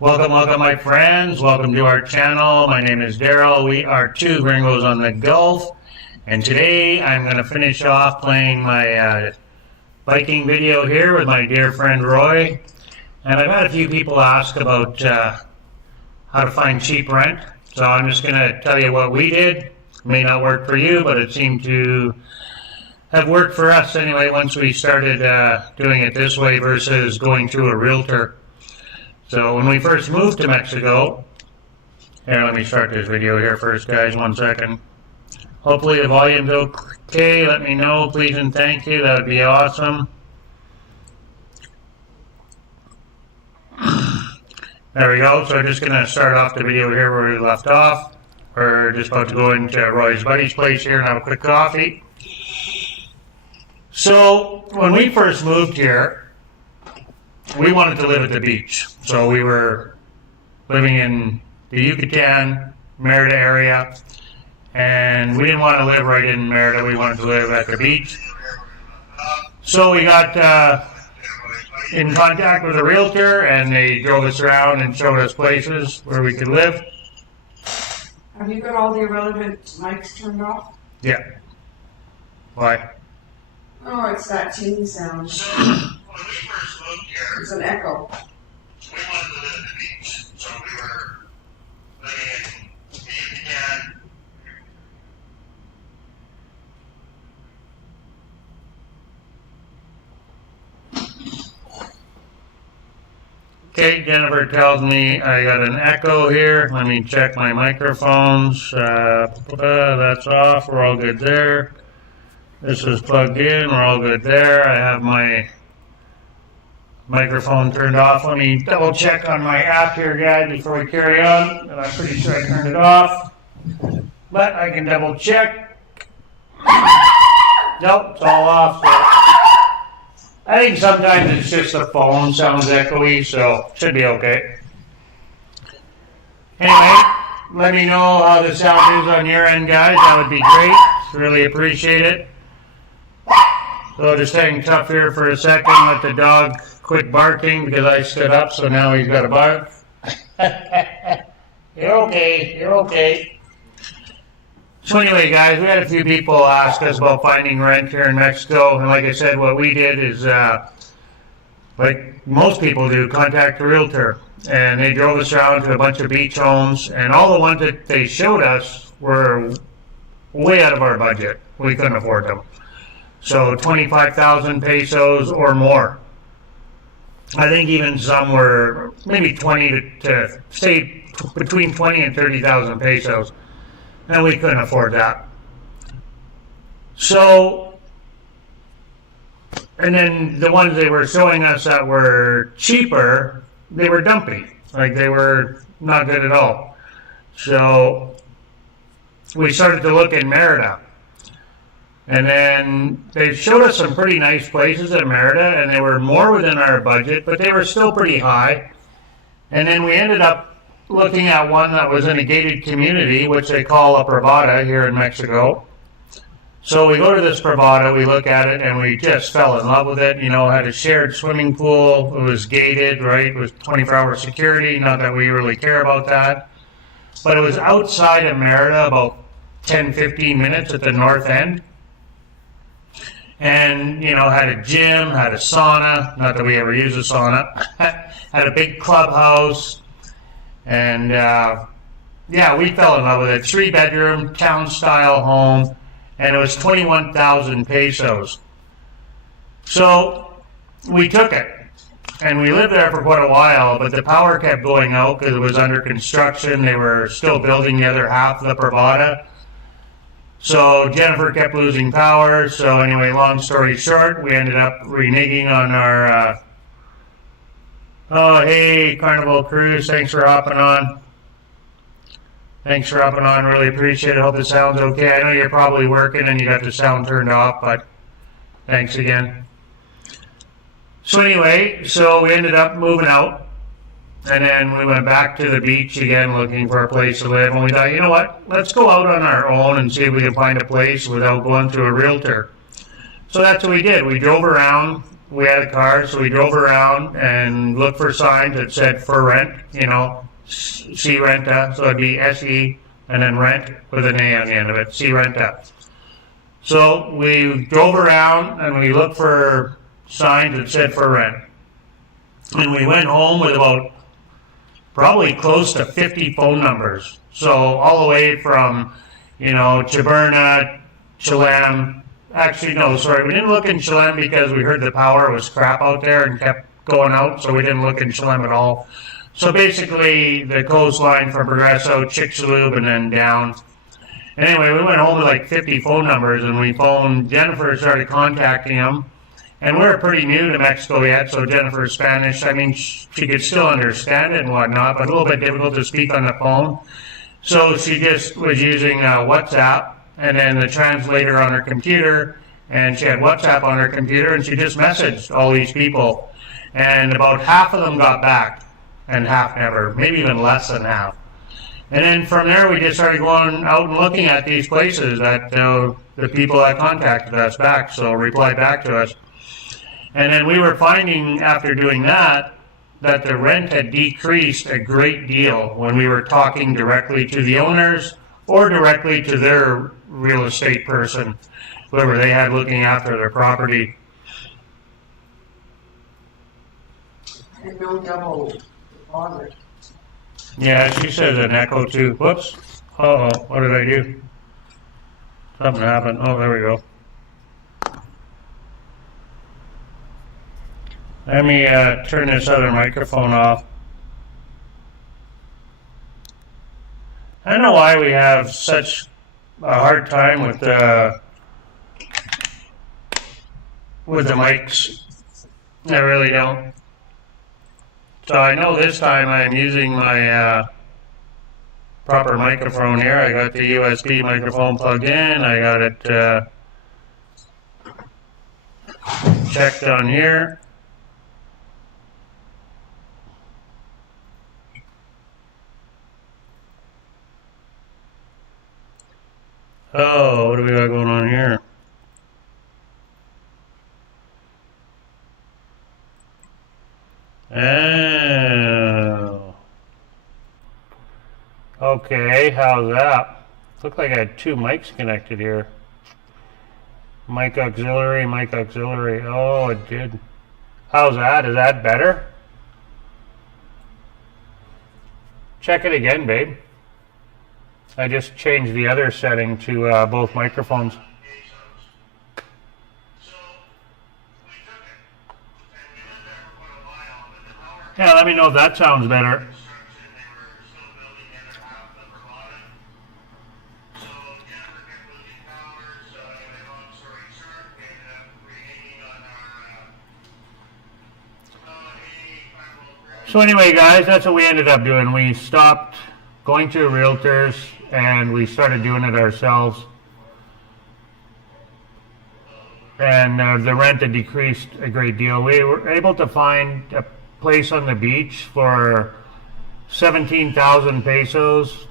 Welcome my friends. Welcome to our channel. My name is Daryl. We are two gringos on the Gulf. And today I'm going to finish off playing my biking video here with my dear friend Roy. And I've had a few people ask about how to find cheap rent. So I'm just going to tell you what we did. It may not work for you, but it seemed to have worked for us anyway once we started doing it this way versus going through a realtor. So when we first moved to Mexico, here, let me start this video here first, guys, 1 second. Hopefully the volume's okay. Let me know, please and thank you. That would be awesome. There we go. So I'm just going to start off the video here where we left off. We're just about to go into Roy's buddy's place here and have a quick coffee. So when we first moved here, we wanted to live at the beach. So we were living in the Yucatan, Mérida area, and we didn't want to live right in Mérida. We wanted to live at the beach. So we got in contact with a realtor, and they drove us around and showed us places where we could live. Have you got all the irrelevant mics turned off? Yeah. Why? Oh, it's that ting sound. When we first moved here, It's an echo. we wanted to live at the beach. So we were living in the Yucatan. Okay, Jennifer tells me I got an echo here. Let me check my microphones. That's off. We're all good there. This is plugged in. We're all good there. I have my microphone turned off. Let me double check on my app here, guys, before we carry on. And I'm pretty sure I turned it off. But I can double check. Nope, it's all off. So I think sometimes it's just the phone sounds echoey, so should be okay. Anyway, let me know how the sound is on your end, guys. That would be great. Really appreciate it. So just hang tough here for a second. Let the dog quit barking because I stood up, so now he's got to bark. You're okay. You're okay. So anyway, guys, we had a few people ask us about finding rent here in Mexico, and like I said, what we did is, like most people do, contact a realtor. And they drove us around to a bunch of beach homes, and all the ones that they showed us were way out of our budget. We couldn't afford them. So 25,000 pesos or more. I think even some were maybe 20 to say between 20 and 30,000 pesos. And we couldn't afford that. So, and then the ones they were showing us that were cheaper, they were dumpy. Like they were not good at all. So we started to look in Mérida. And then they showed us some pretty nice places in Mérida, and they were more within our budget, but they were still pretty high. And then we ended up looking at one that was in a gated community, which they call a privada here in Mexico. So we go to this privada, we look at it, and we just fell in love with it. You know, it had a shared swimming pool. It was gated, right? It was 24-hour security. Not that we really care about that. But it was outside of Mérida, about 10, 15 minutes at the north end. And, you know, had a gym, had a sauna, not that we ever use a sauna, had a big clubhouse, and, yeah, we fell in love with it. 3-bedroom, town-style home, and it was 21,000 pesos. So we took it, and we lived there for quite a while, but the power kept going out because it was under construction. They were still building the other half of the privada. So Jennifer kept losing power. So anyway, long story short, we ended up reneging on our, oh, hey, Carnival Cruise, thanks for hopping on. Thanks for hopping on, really appreciate it. Hope the sound's okay. I know you're probably working and you got the sound turned off, but thanks again. So anyway, so we ended up moving out. And then we went back to the beach again looking for a place to live. And we thought, you know what, let's go out on our own and see if we can find a place without going through a realtor. So that's what we did. We drove around we had a car, so we drove around and looked for signs that said for rent, see renta, so it'd be SE and then rent with an A on the end of it, see renta. So we drove around and we looked for signs that said for rent. And we went home with about probably close to 50 phone numbers. So all the way from, Chaberna, Chalem. Actually, no, sorry, we didn't look in Chalem because we heard the power was crap out there and kept going out, so we didn't look in Chalem at all. So basically, the coastline from Progresso, Chicxulub, and then down. Anyway, we went home with like 50 phone numbers, and we phoned Jennifer, started contacting them. And we were pretty new to Mexico yet, so Jennifer's Spanish, I mean, she could still understand it and whatnot, but a little bit difficult to speak on the phone. So she just was using WhatsApp, and then the translator on her computer, and she had WhatsApp on her computer, and she just messaged all these people. And about half of them got back, and half never, maybe even less than half. And then from there, we just started going out and looking at these places that the people that contacted us back, so replied back to us. And then we were finding, after doing that the rent had decreased a great deal when we were talking directly to the owners or directly to their real estate person, whoever they had looking after their property. And no double deposit. Yeah, she says an echo too. Whoops. Uh-oh, what did I do? Something happened. Oh, there we go. Let me turn this other microphone off. I don't know why we have such a hard time with the mics. I really don't. So I know this time I'm using my proper microphone here. I got the USB microphone plugged in. I got it checked on here. Oh, what do we got going on here? Oh. Okay, how's that? Looked like I had two mics connected here. Mic auxiliary, mic auxiliary. Oh, it did. How's that? Is that better? Check it again, babe. I just changed the other setting to both microphones. Yeah, let me know if that sounds better. So anyway, guys, that's what we ended up doing. We stopped going to realtors and we started doing it ourselves. And the rent had decreased a great deal. We were able to find a place on the beach for 17,000 pesos.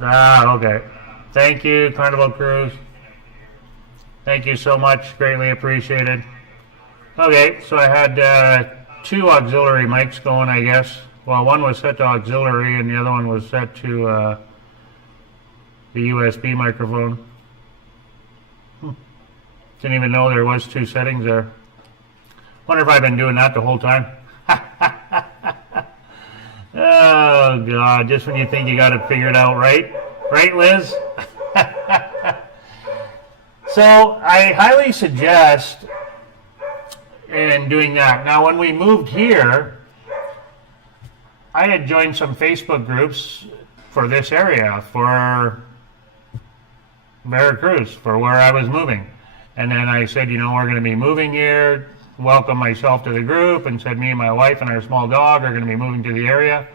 Ah, okay. Thank you, Carnival Cruise. Thank you so much. Greatly appreciated. Okay, so I had two auxiliary mics going, I guess. Well, one was set to auxiliary and the other one was set to the USB microphone. Didn't even know there was two settings there. Wonder if I've been doing that the whole time. Oh, God, just when you think you got it figured out, right? Right, Liz? So I highly suggest in doing that. Now, when we moved here, I had joined some Facebook groups for this area, for Veracruz, for where I was moving. And then I said, you know, we're going to be moving here, welcome myself to the group, and said me and my wife and our small dog are going to be moving to the area.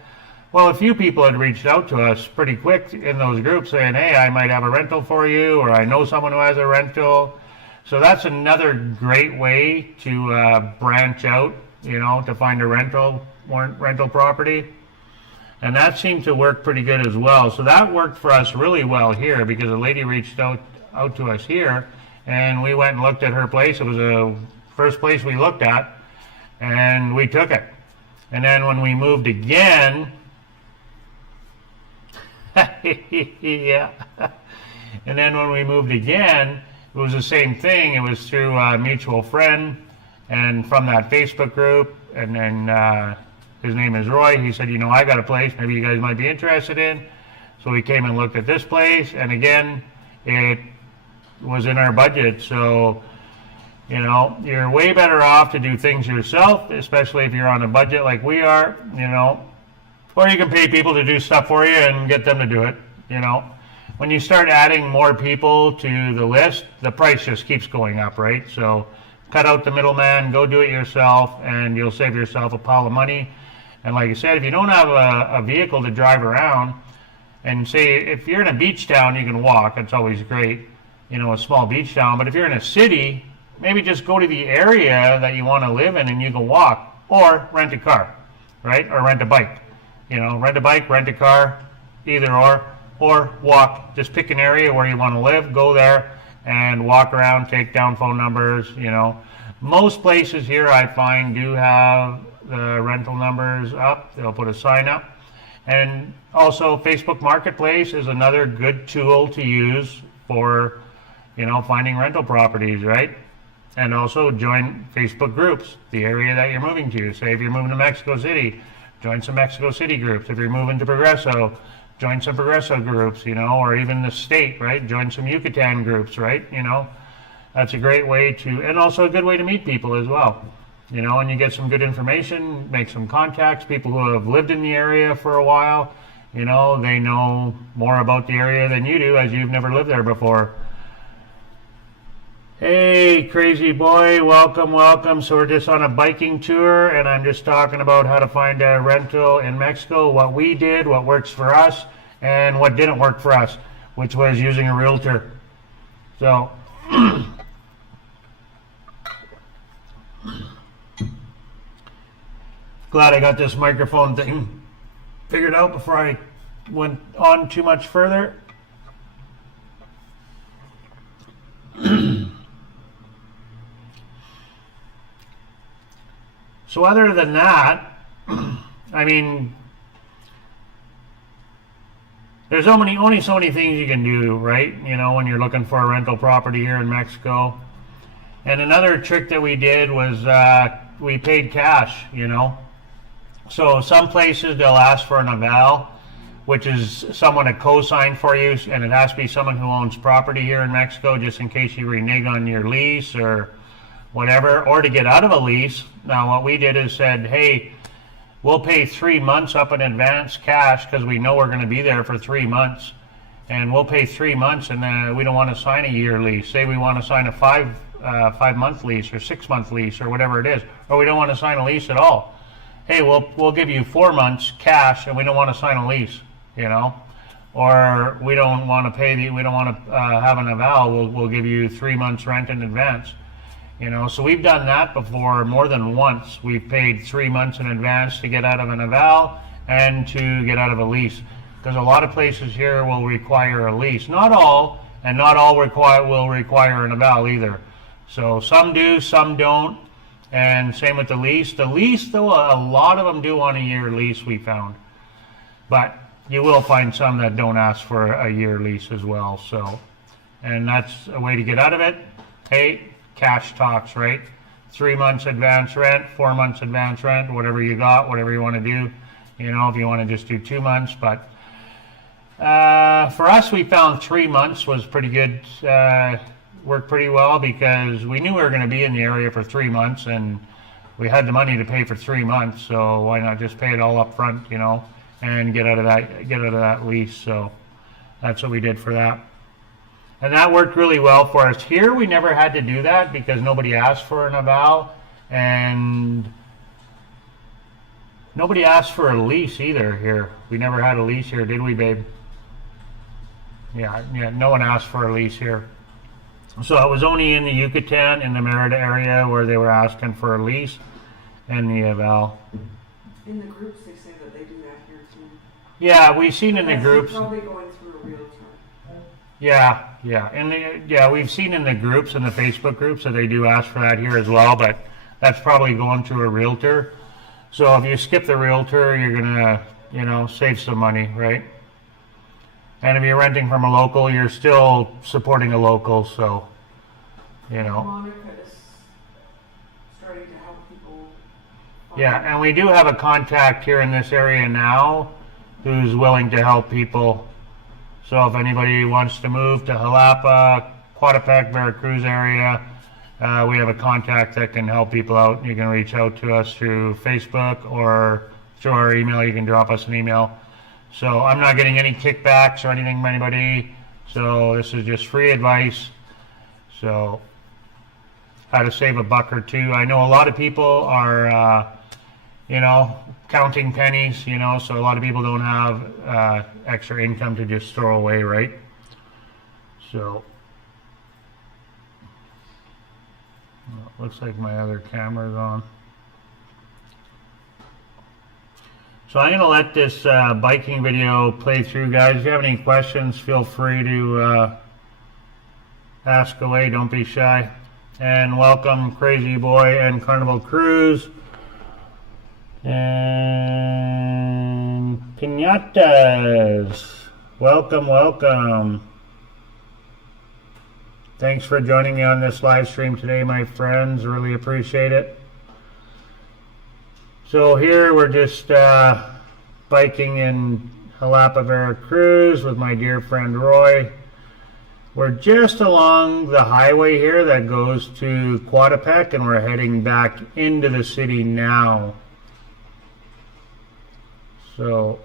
Well, a few people had reached out to us pretty quick in those groups saying, hey, I might have a rental for you, or I know someone who has a rental. So that's another great way to branch out, you know, to find a rental property. And that seemed to work pretty good as well. So that worked for us really well here because a lady reached out to us here and we went and looked at her place. It was the first place we looked at, and we took it. And then when we moved again, yeah. And then when we moved again, it was the same thing. It was through a mutual friend, and from that Facebook group. And then his name is Roy. He said, I got a place maybe you guys might be interested in. So we came and looked at this place, and again, it was in our budget. So, you're way better off to do things yourself, especially if you're on a budget like we are, or you can pay people to do stuff for you and get them to do it, When you start adding more people to the list, the price just keeps going up, right? So cut out the middleman, go do it yourself, and you'll save yourself a pile of money. And like I said, if you don't have a vehicle to drive around, and say if you're in a beach town, you can walk. That's always great, a small beach town. But if you're in a city, maybe just go to the area that you want to live in and you can walk, or rent a car, right? Or rent a bike. Rent a bike, rent a car, either or walk. Just pick an area where you want to live, go there and walk around, take down phone numbers, Most places here I find do have the rental numbers up. They'll put a sign up. And also Facebook Marketplace is another good tool to use for, finding rental properties, right? And also join Facebook groups, the area that you're moving to. Say if you're moving to Mexico City, join some Mexico City groups. If you're moving to Progreso, join some Progreso groups, or even the state, right? Join some Yucatan groups, right? That's a great way to, and also a good way to meet people as well. And you get some good information, make some contacts, people who have lived in the area for a while, they know more about the area than you do, as you've never lived there before. Hey, crazy boy, welcome. So we're just on a biking tour, and I'm just talking about how to find a rental in Mexico, what we did, what works for us, and what didn't work for us, which was using a realtor. So, glad I got this microphone thing figured out before I went on too much further. So other than that, there's only so many things you can do, right? When you're looking for a rental property here in Mexico. And another trick that we did was we paid cash, So some places they'll ask for an Aval, which is someone to co-sign for you, and it has to be someone who owns property here in Mexico, just in case you renege on your lease or whatever, or to get out of a lease. Now what we did is said, hey, we'll pay 3 months up in advance cash because we know we're going to be there for 3 months, and we'll pay 3 months, and we don't want to sign a year lease. Say we want to sign a 5-month lease or 6-month lease or whatever it is, or we don't want to sign a lease at all. Hey, we'll give you 4 months cash, and we don't want to sign a lease, or we don't want to pay we don't want to have an Aval. We'll give you 3 months rent in advance, So we've done that before more than once. We've paid 3 months in advance to get out of an Aval and to get out of a lease, because a lot of places here will require a lease. Not all, and not all will require an Aval either. So some do, some don't. And same with the lease. The lease, though, a lot of them do on a year lease, we found. But you will find some that don't ask for a year lease as well. So, and that's a way to get out of it. Hey, cash talks, right? 3 months advance rent, 4 months advance rent, whatever you got, whatever you want to do. If you want to just do 2 months. But for us, we found 3 months was pretty good. Worked pretty well because we knew we were going to be in the area for 3 months, and we had the money to pay for 3 months, so why not just pay it all up front, and get out of that lease. So that's what we did for that, and that worked really well for us. Here we never had to do that because nobody asked for an Aval, and nobody asked for a lease either here. We never had a lease here, did we, babe? Yeah, no one asked for a lease here. So it was only in the Yucatan, in the Mérida area, where they were asking for a lease and the Aval. In the groups, they say that they do that here too. Yeah, we've seen in the groups. Probably going through a realtor. Yeah, and yeah, we've seen in the groups, in the Facebook groups, that they do ask for that here as well, but that's probably going to a realtor. So if you skip the realtor, you're gonna, save some money, right? And if you're renting from a local, you're still supporting a local, so, Monica is starting to help people. Yeah, and we do have a contact here in this area now who's willing to help people. So if anybody wants to move to Xalapa, Coatepec, Veracruz area, we have a contact that can help people out. You can reach out to us through Facebook or through our email. You can drop us an email. So I'm not getting any kickbacks or anything from anybody. So this is just free advice. So how to save a buck or two. I know a lot of people are, counting pennies, so a lot of people don't have extra income to just throw away, right? So, looks like my other camera's on. So I'm going to let this biking video play through, guys. If you have any questions, feel free to ask away. Don't be shy. And welcome, Crazy Boy and Carnival Cruise. And Piñatas, welcome. Thanks for joining me on this live stream today, my friends. Really appreciate it. So here we're just biking in Xalapa, Veracruz with my dear friend Roy. We're just along the highway here that goes to Coatepec, and we're heading back into the city now. So,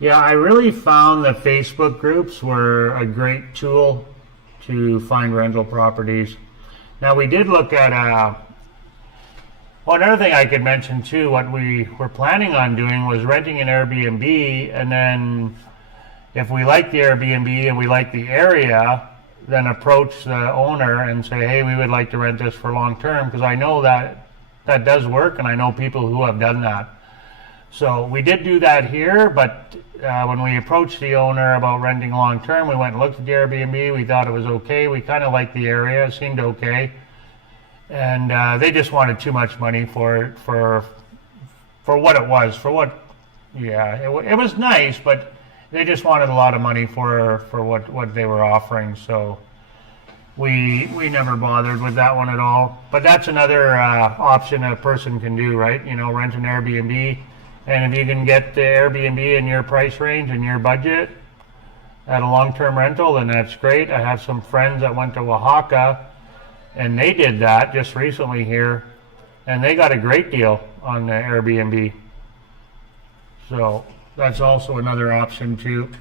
yeah, I really found that Facebook groups were a great tool to find rental properties. Now, we did look at, another thing I could mention too, what we were planning on doing was renting an Airbnb, and then if we like the Airbnb and we like the area, then approach the owner and say, hey, we would like to rent this for long term, because I know that does work, and I know people who have done that. So we did do that here, but when we approached the owner about renting long term, we went and looked at the Airbnb. We thought it was okay. We kind of liked the area. It seemed okay. And they just wanted too much money for what it was. It was nice, but they just wanted a lot of money for what they were offering. So we never bothered with that one at all. But that's another option a person can do, right? Rent an Airbnb. And if you can get the Airbnb in your price range and your budget at a long-term rental, then that's great. I have some friends that went to Oaxaca, and they did that just recently here, and they got a great deal on the Airbnb. So that's also another option too.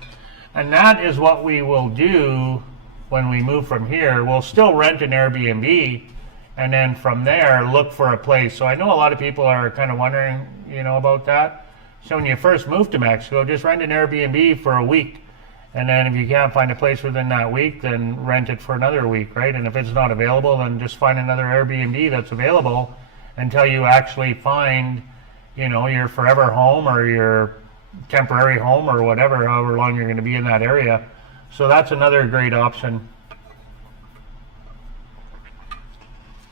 And that is what we will do when we move from here. We'll still rent an Airbnb, and then from there look for a place. So I know a lot of people are kind of wondering, about that. So when you first move to Mexico, just rent an Airbnb for a week, and then if you can't find a place within that week, then rent it for another week, right? And if it's not available, then just find another Airbnb that's available until you actually find, your forever home or your temporary home or whatever, however long you're going to be in that area. So that's another great option.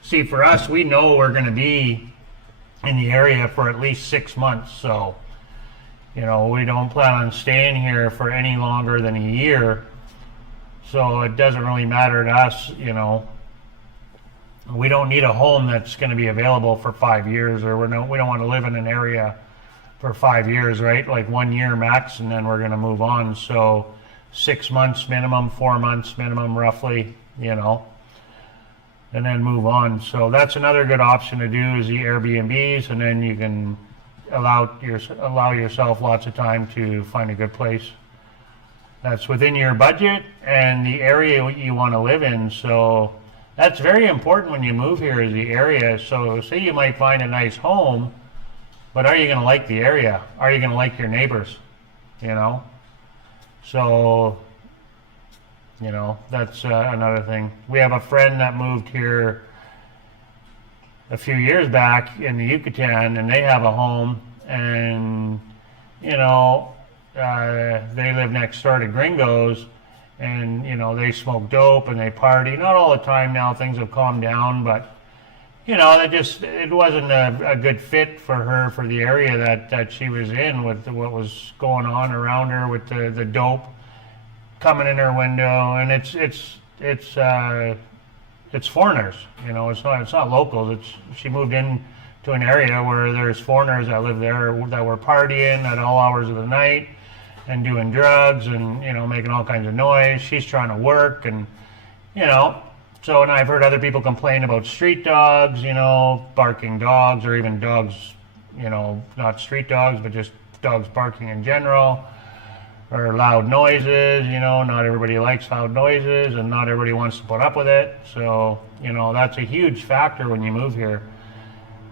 See, for us, we know we're going to be in the area for at least 6 months. So, we don't plan on staying here for any longer than a year. So it doesn't really matter to us, We don't need a home that's going to be available for 5 years, or we don't want to live in an area for 5 years, right? Like 1 year max, and then we're going to move on. So 6 months minimum, 4 months minimum, roughly, and then move on. So that's another good option to do, is the Airbnbs, and then you can allow yourself lots of time to find a good place that's within your budget and the area you want to live in. So that's very important when you move here, is the area. So say you might find a nice home, but are you going to like the area? Are you going to like your neighbors? So that's another thing. We have a friend that moved here a few years back in the Yucatan, and they have a home, and they live next door to gringos, and they smoke dope and they party. Not all the time now. Things have calmed down, but it wasn't a good fit for her, for the area that she was in, with what was going on around her with the dope coming in her window. And it's foreigners. It's not locals. She moved in to an area where there's foreigners that live there that were partying at all hours of the night and doing drugs and making all kinds of noise. She's trying to work, and so, and I've heard other people complain about street dogs, barking dogs, or even dogs, not street dogs, but just dogs barking in general, or loud noises. Not everybody likes loud noises, and not everybody wants to put up with it. So, that's a huge factor when you move here,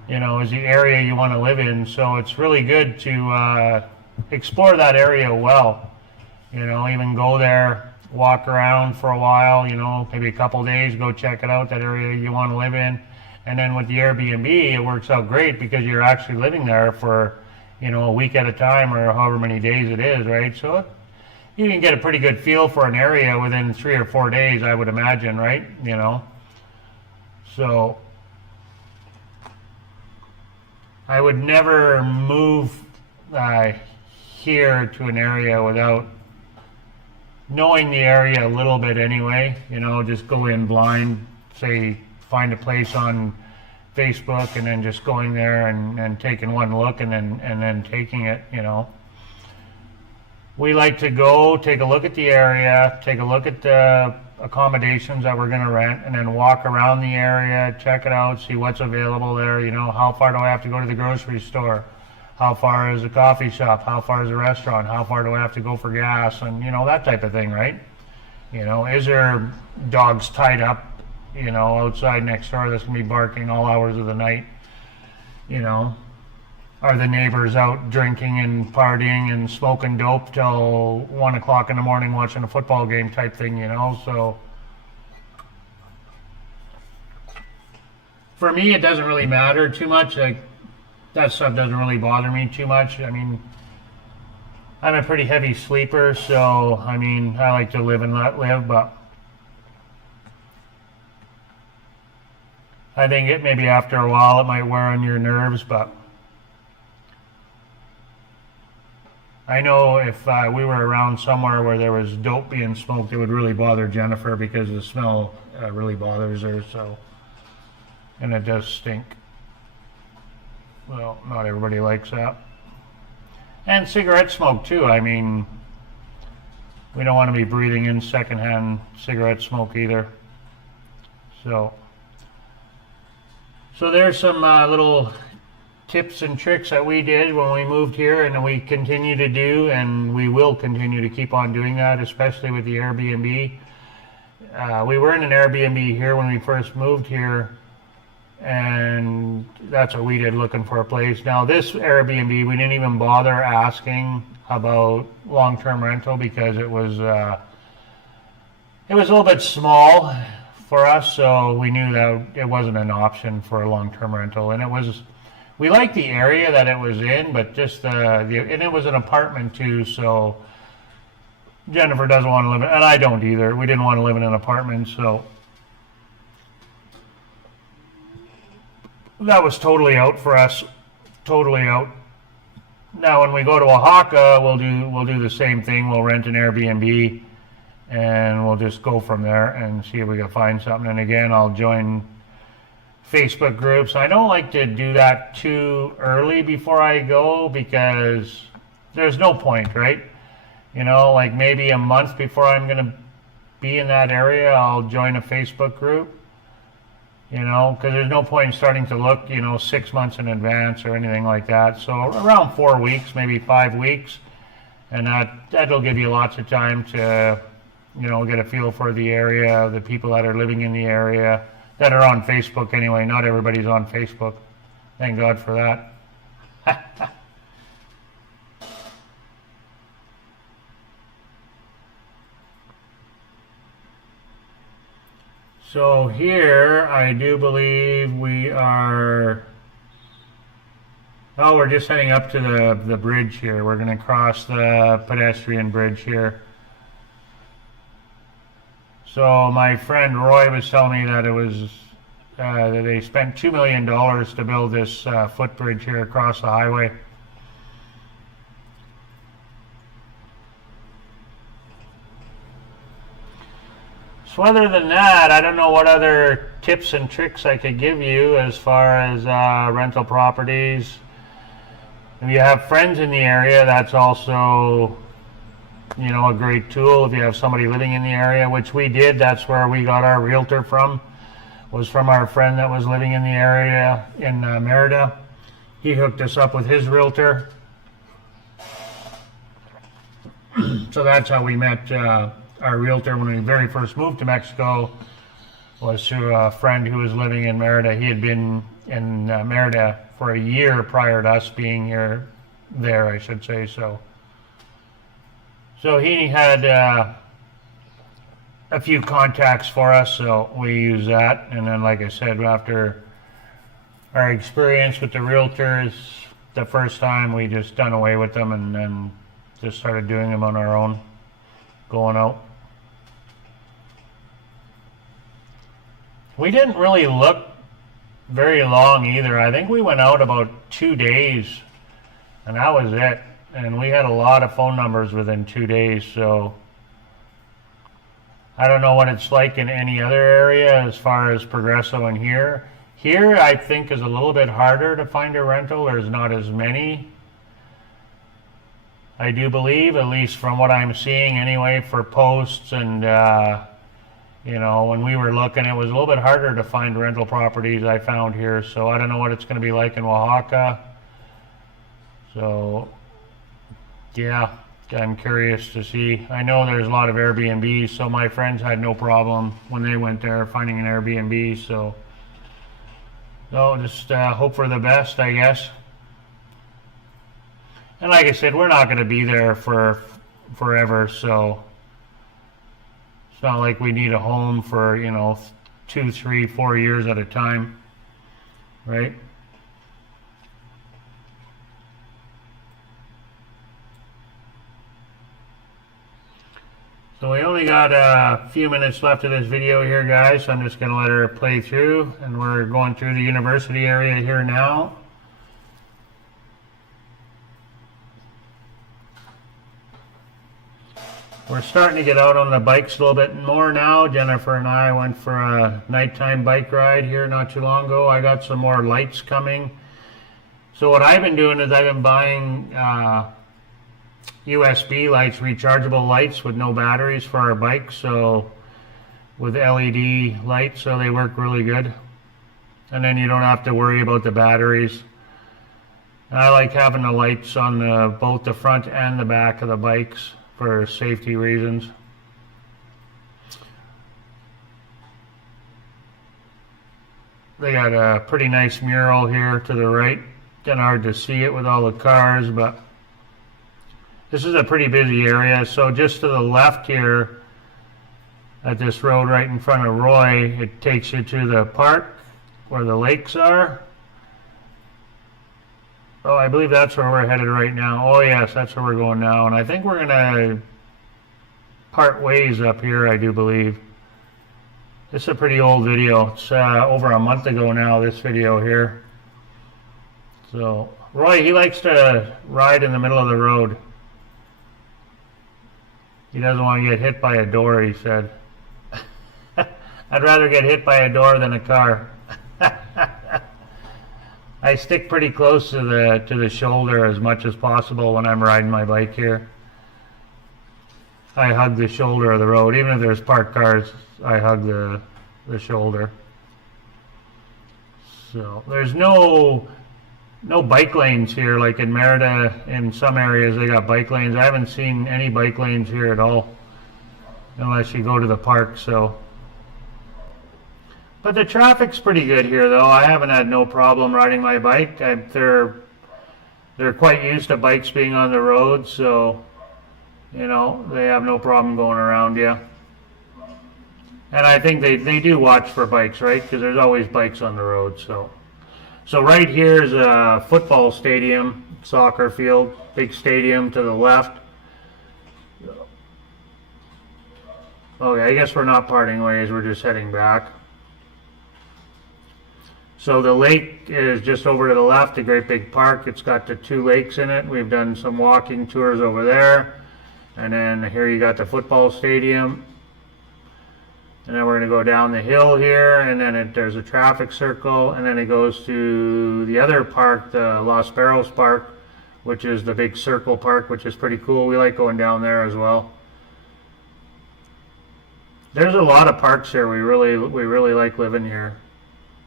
is the area you want to live in. So it's really good to explore that area well, even go there, walk around for a while, maybe a couple days, go check it out, that area you want to live in. And then with the Airbnb, it works out great because you're actually living there for, a week at a time, or however many days it is, right? So you can get a pretty good feel for an area within 3 or 4 days, I would imagine, right? So I would never move here to an area without knowing the area a little bit anyway. Just go in blind, say find a place on Facebook, and then just going there and taking one look, and then taking it. We like to go take a look at the area, take a look at the accommodations that we're going to rent, and then walk around the area, check it out, see what's available there. How far do I have to go to the grocery store? How far is a coffee shop? How far is a restaurant? How far do I have to go for gas? And, that type of thing, right? Is there dogs tied up, outside next door that's going to be barking all hours of the night? Are the neighbors out drinking and partying and smoking dope till 1 o'clock in the morning watching a football game type thing, So for me, it doesn't really matter too much. That stuff doesn't really bother me too much. I mean, I'm a pretty heavy sleeper, so I like to live and let live, but I think maybe after a while it might wear on your nerves. But I know if we were around somewhere where there was dope being smoked, it would really bother Jennifer, because the smell really bothers her. So, and it does stink. Well, not everybody likes that. And cigarette smoke too. We don't want to be breathing in secondhand cigarette smoke either. So there's some little tips and tricks that we did when we moved here, and we continue to do, and we will continue to keep on doing that, especially with the Airbnb. We were in an Airbnb here when we first moved here, and that's what we did, looking for a place. Now this Airbnb, we didn't even bother asking about long-term rental, because it was a little bit small for us, so we knew that it wasn't an option for a long-term rental. And we liked the area that it was in, but just and it was an apartment too, so Jennifer doesn't want to live in, and I don't either. We didn't want to live in an apartment, so that was totally out for us, totally out. Now, when we go to Oaxaca, we'll do the same thing. We'll rent an Airbnb, and we'll just go from there and see if we can find something. And again, I'll join Facebook groups. I don't like to do that too early before I go, because there's no point, right? Like maybe a month before I'm going to be in that area, I'll join a Facebook group. Because there's no point in starting to look, 6 months in advance or anything like that. So around 4 weeks, maybe 5 weeks, and that'll give you lots of time to, get a feel for the area, the people that are living in the area, that are on Facebook anyway. Not everybody's on Facebook. Thank God for that. So here, I do believe we are Oh, we're just heading up to the bridge here. We're going to cross the pedestrian bridge here. So my friend Roy was telling me that it was that they spent $2 million to build this footbridge here across the highway. So other than that, I don't know what other tips and tricks I could give you as far as rental properties. If you have friends in the area, that's also, you know, a great tool. If you have somebody living in the area, which we did, that's where we got our realtor from, was from our friend that was living in the area in Mérida. He hooked us up with his realtor. So that's how we met our realtor when we very first moved to Mexico, was through a friend who was living in Mérida. He had been in Mérida for a year prior to us being there, I should say. So he had a few contacts for us, so we used that. And then, like I said, after our experience with the realtors the first time, we just done away with them and then just started doing them on our own, going out. We didn't really look very long either. I think we went out about 2 days, and that was it. And we had a lot of phone numbers within 2 days, so I don't know what it's like in any other area as far as Progresso in here. Here, I think, is a little bit harder to find a rental. There's not as many, I do believe, at least from what I'm seeing anyway, for posts. And you know, when we were looking, it was a little bit harder to find rental properties, I found here. So I don't know what it's going to be like in Oaxaca. So yeah, I'm curious to see. I know there's a lot of Airbnbs, so my friends had no problem when they went there finding an Airbnb. So just hope for the best, I guess. And like I said, we're not going to be there for forever, so it's not like we need a home for, you know, 2, 3, 4 years at a time, right? So we only got a few minutes left of this video here, guys, so I'm just going to let her play through, and we're going through the university area here now. We're starting to get out on the bikes a little bit more now. Jennifer and I went for a nighttime bike ride here not too long ago. I got some more lights coming. So what I've been doing is I've been buying USB lights, rechargeable lights with no batteries for our bikes, so with LED lights, so they work really good. And then you don't have to worry about the batteries. And I like having the lights on both the front and the back of the bikes for safety reasons. They got a pretty nice mural here to the right. Kind of hard to see it with all the cars, but this is a pretty busy area. So just to the left here at this road right in front of Roy, it takes you to the park where the lakes are. Oh, I believe that's where we're headed right now. Oh yes, that's where we're going now. And I think we're gonna part ways up here, I do believe. This is a pretty old video. It's over a month ago now, this video here. So Roy, he likes to ride in the middle of the road. He doesn't want to get hit by a door, he said. I'd rather get hit by a door than a car. I stick pretty close to the shoulder as much as possible when I'm riding my bike here. I hug the shoulder of the road. Even if there's parked cars, I hug the shoulder. So there's no bike lanes here like in Mérida. In some areas they got bike lanes. I haven't seen any bike lanes here at all unless you go to the park. So, but the traffic's pretty good here though. I haven't had no problem riding my bike. They're quite used to bikes being on the road, so you know, they have no problem going around you. And I think they do watch for bikes, right? Because there's always bikes on the road. So So right here is a football stadium, soccer field, big stadium to the left. Okay, I guess we're not parting ways, we're just heading back. So the lake is just over to the left, a great big park. It's got the 2 lakes in it. We've done some walking tours over there. And then here you got the football stadium. And then we're going to go down the hill here, and then there's a traffic circle, and then it goes to the other park, the Los Barros Park, which is the big circle park, which is pretty cool. We like going down there as well. There's a lot of parks here. We really like living here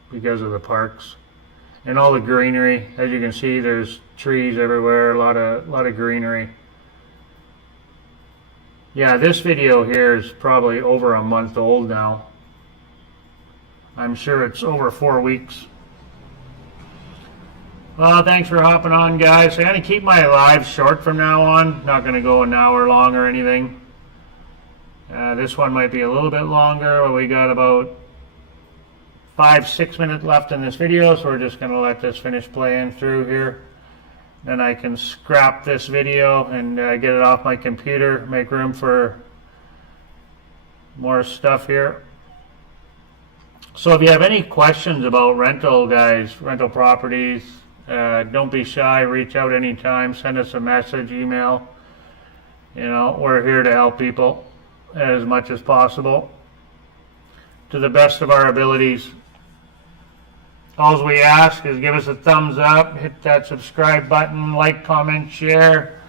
because of the parks and all the greenery. As you can see, there's trees everywhere, a lot of greenery. Yeah, this video here is probably over a month old now. I'm sure it's over 4 weeks. Well, thanks for hopping on, guys. I'm going to keep my lives short from now on. Not going to go an hour long or anything. This one might be a little bit longer, but we got about 5-6 minutes left in this video, so we're just going to let this finish playing through here. Then I can scrap this video and get it off my computer, make room for more stuff here. So if you have any questions about rental, guys, rental properties, don't be shy, reach out anytime, send us a message, email. You know, we're here to help people as much as possible to the best of our abilities. All we ask is give us a thumbs up, hit that subscribe button, like, comment, share,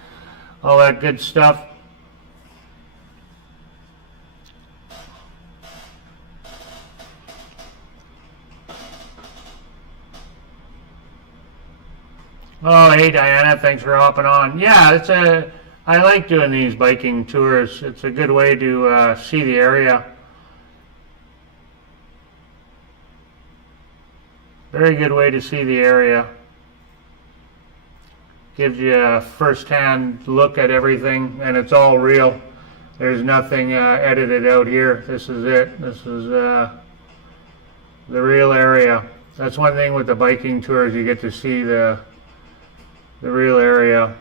all that good stuff. Oh, hey Diana, thanks for hopping on. Yeah, I like doing these biking tours. It's a good way to see the area. Very good way to see the area. Gives you a first-hand look at everything, and it's all real. There's nothing edited out here. This is it. This is the real area. That's one thing with the biking tours, you get to see the real area.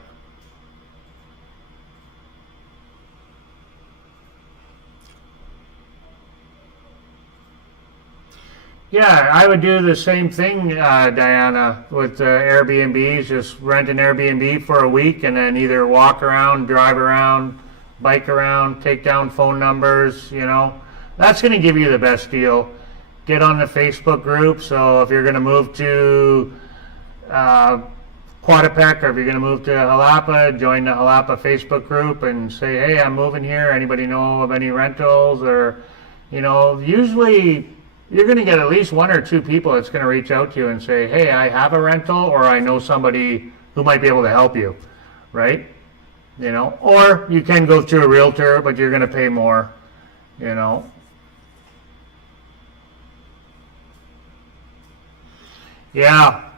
Yeah, I would do the same thing, Diana, with Airbnbs. Just rent an Airbnb for a week and then either walk around, drive around, bike around, take down phone numbers, you know. That's going to give you the best deal. Get on the Facebook group. So if you're going to move to Coatepec, or if you're going to move to Xalapa, join the Xalapa Facebook group and say, hey, I'm moving here. Anybody know of any rentals? Or, you know, usually you're going to get at least 1 or 2 people that's going to reach out to you and say, hey, I have a rental, or I know somebody who might be able to help you, right? You know, or you can go through a realtor, but you're going to pay more, you know. Yeah.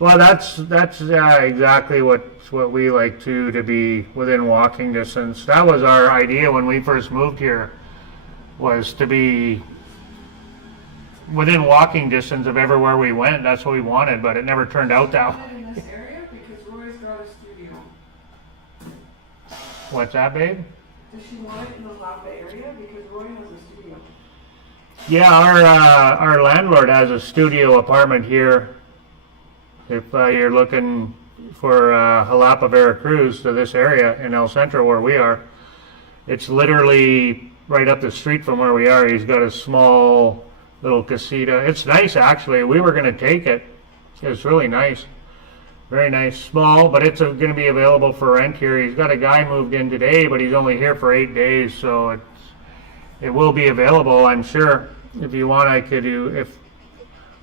Well, that's exactly what we like to be within walking distance. That was our idea when we first moved here, was to be within walking distance of everywhere we went. That's what we wanted, but it never turned out that way. In this area, because Roy's got a studio. What's that, babe? Does she want it in the Xalapa area? Because Roy has a studio. Yeah, our landlord has a studio apartment here. If you're looking for Xalapa, Veracruz, to this area in El Centro where we are, it's literally right up the street from where we are. He's got a small little casita. It's nice, actually. We were going to take it. It's really nice. Very nice. Small, but it's going to be available for rent here. He's got a guy moved in today, but he's only here for 8 days, so it will be available, I'm sure. If you want, I could do.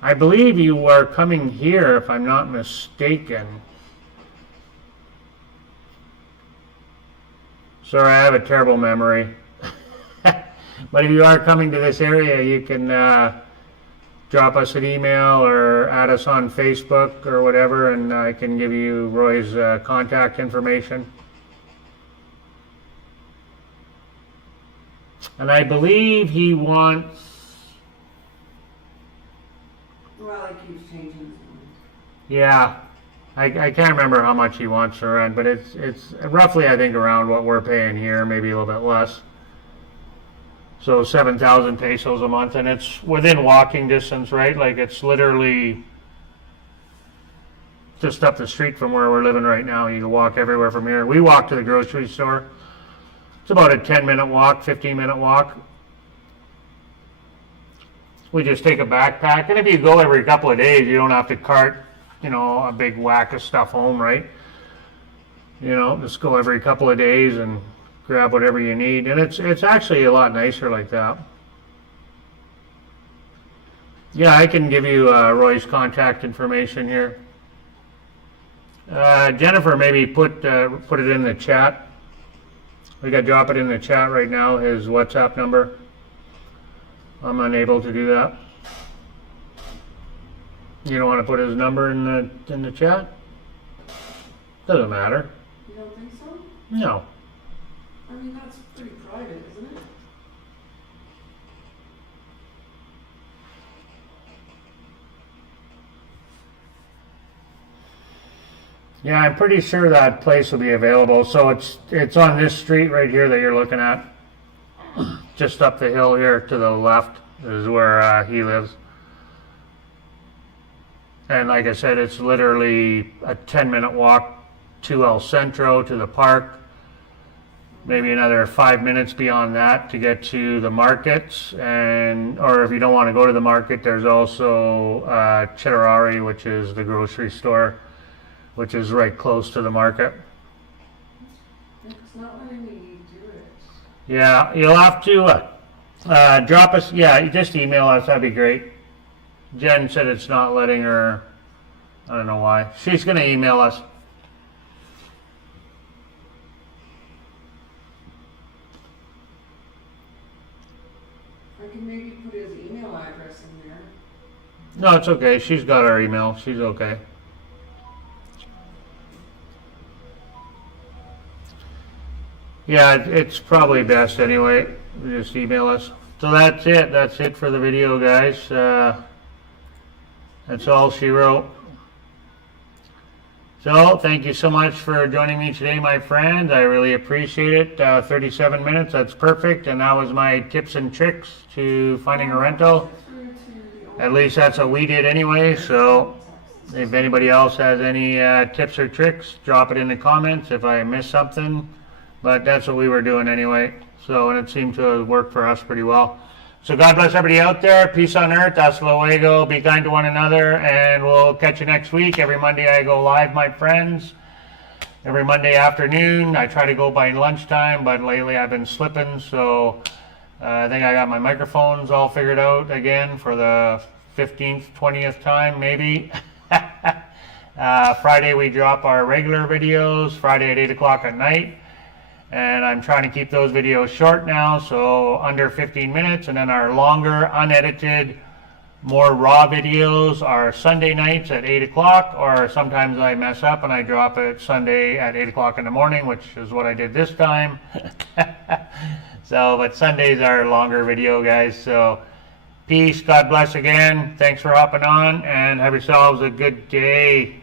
I believe you are coming here, if I'm not mistaken. Sorry, I have a terrible memory. But if you are coming to this area, you can drop us an email or add us on Facebook or whatever, and I can give you Roy's contact information. And I believe he wants Well, he keeps changing his mind. Yeah, I can't remember how much he wants to rent, but it's roughly, I think, around what we're paying here, maybe a little bit less. So 7,000 pesos a month, and it's within walking distance, right? Like it's literally just up the street from where we're living right now. You can walk everywhere from here. We walk to the grocery store. It's about a 10-minute walk, 15-minute walk. We just take a backpack, and if you go every couple of days, you don't have to cart, you know, a big whack of stuff home, right? You know, just go every couple of days and grab whatever you need, and it's actually a lot nicer like that. Yeah, I can give you Roy's contact information here. Jennifer, maybe put it in the chat. We got to drop it in the chat right now, his WhatsApp number. I'm unable to do that. You don't want to put his number in the chat? Doesn't matter. You don't think so? No. I mean, that's pretty private, isn't it? Yeah, I'm pretty sure that place will be available. So it's on this street right here that you're looking at. Just up the hill here to the left is where he lives. And like I said, it's literally a 10-minute walk to El Centro, to the park. Maybe another 5 minutes beyond that to get to the markets. Or if you don't want to go to the market, there's also Chedraui, which is the grocery store, which is right close to the market. It's not letting me do it. Yeah, you'll have to drop us. Yeah, you just email us. That'd be great. Jen said it's not letting her. I don't know why. She's going to email us. I can maybe put his email address in there. No, it's okay. She's got our email. She's okay. Yeah, it's probably best anyway. Just email us. So that's it. That's it for the video, guys. That's all she wrote. So thank you so much for joining me today, my friends. I really appreciate it. 37 minutes, that's perfect. And that was my tips and tricks to finding a rental. At least that's what we did anyway. So if anybody else has any tips or tricks, drop it in the comments if I missed something. But that's what we were doing anyway. So, and it seemed to work for us pretty well. So God bless everybody out there. Peace on earth. Hasta luego. Be kind to one another. And we'll catch you next week. Every Monday I go live, my friends. Every Monday afternoon. I try to go by lunchtime, but lately I've been slipping. So I think I got my microphones all figured out again for the 15th, 20th time, maybe. Friday we drop our regular videos. Friday at 8 o'clock at night. And I'm trying to keep those videos short now, so under 15 minutes. And then our longer, unedited, more raw videos are Sunday nights at 8 o'clock, or sometimes I mess up and I drop it Sunday at 8 o'clock in the morning, which is what I did this time. So, but Sundays are longer video, guys. So, peace, God bless again. Thanks for hopping on, and have yourselves a good day.